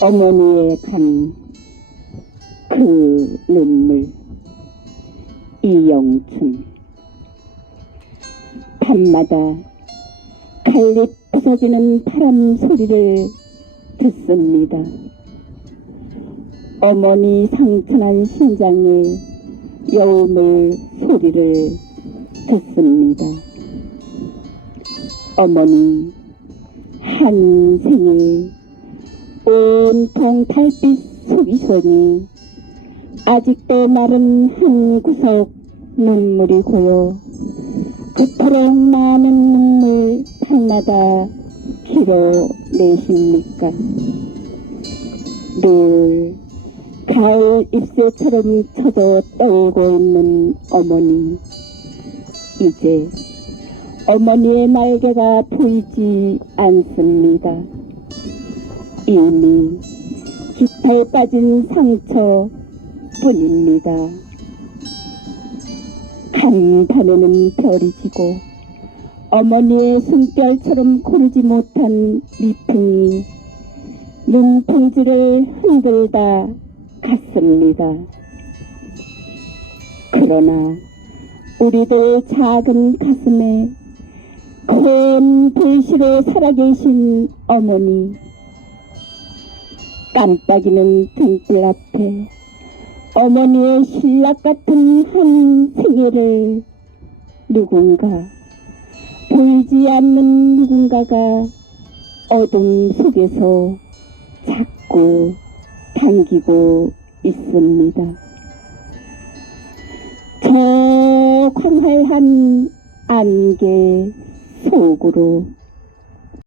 어머니의 간, 그 눈물, 이영춘. 밤마다 갈립 부서지는 바람 소리를 듣습니다. 어머니 상처난 심장에 여우물 소리를 듣습니다. 어머니 한 생에 온통 달빛 속이서니 아직도 마른 한 구석 눈물이 고여 그토록 많은 눈물 밤마다 길어내십니까? 늘 가을 잎새처럼 쳐져 떨고 있는 어머니 이제 어머니의 날개가 보이지 않습니다. 이미 깃털 빠진 상처 뿐입니다. 간판에는 별이 지고 어머니의 숨결처럼 고르지 못한 미풍이 눈풍지를 흔들다 갔습니다. 그러나 우리들 작은 가슴에 큰 불씨로 살아계신 어머니 깜빡이는 등불 앞에 어머니의 신락 같은 한 생애를 누군가 보이지 않는 누군가가 어둠 속에서 자꾸 당기고 있습니다. 저 광활한 안개 속으로